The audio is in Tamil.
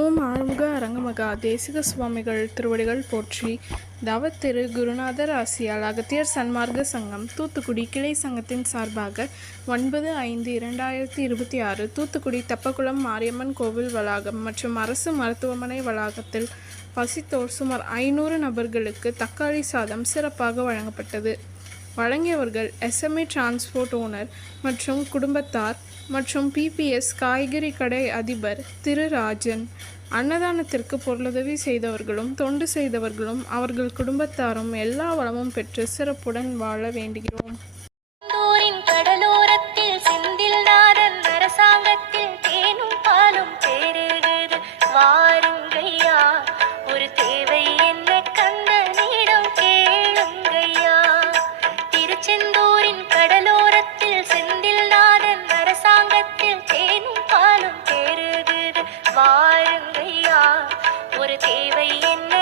ஓம் ஆறுமுக அரங்கமகா தேசிக சுவாமிகள் திருவடிகள் போற்றி. தவத்திரு குருநாதர் ஆசியால் அகத்தியர் சன்மார்க்க சங்கம் தூத்துக்குடி கிளை சங்கத்தின் சார்பாக 9/5/2026 தூத்துக்குடி தெப்பக்குளம் மாரியம்மன் கோவில் வளாகம் மற்றும் அரசு மருத்துவமனை வளாகத்தில் பசித்தோர் சுமார் 500 நபர்களுக்கு தக்காளி சாதம் சிறப்பாக வழங்கப்பட்டது. வழங்கியவர்கள் SMA டிரான்ஸ்போர்ட் ஓனர் மற்றும் குடும்பத்தார் மற்றும் PPS காய்கறி கடை அதிபர் திரு ராஜன். அன்னதானத்திற்கு பொருளுதவி செய்தவர்களும் தொண்டு செய்தவர்களும் அவர்கள் குடும்பத்தாரும் எல்லா வளமும் பெற்று சிறப்புடன் வாழ வேண்டுகிறோம். கடலோரத்தில் செந்தில் நாதன் அரசாங்கத்தில் தேனும் பாலும் தேருகிறது வாருங்கய்யா, ஒரு தேவை என்ன கந்தனிடம் கேளுங்கய்யா. திருச்செந்தூரின் கடலோரத்தில் செந்தில் நாதன் அரசாங்கத்தில் தேனும் பாலும் தேருகிறது வாருங்கய்யா, ஒரு தேவை என்ன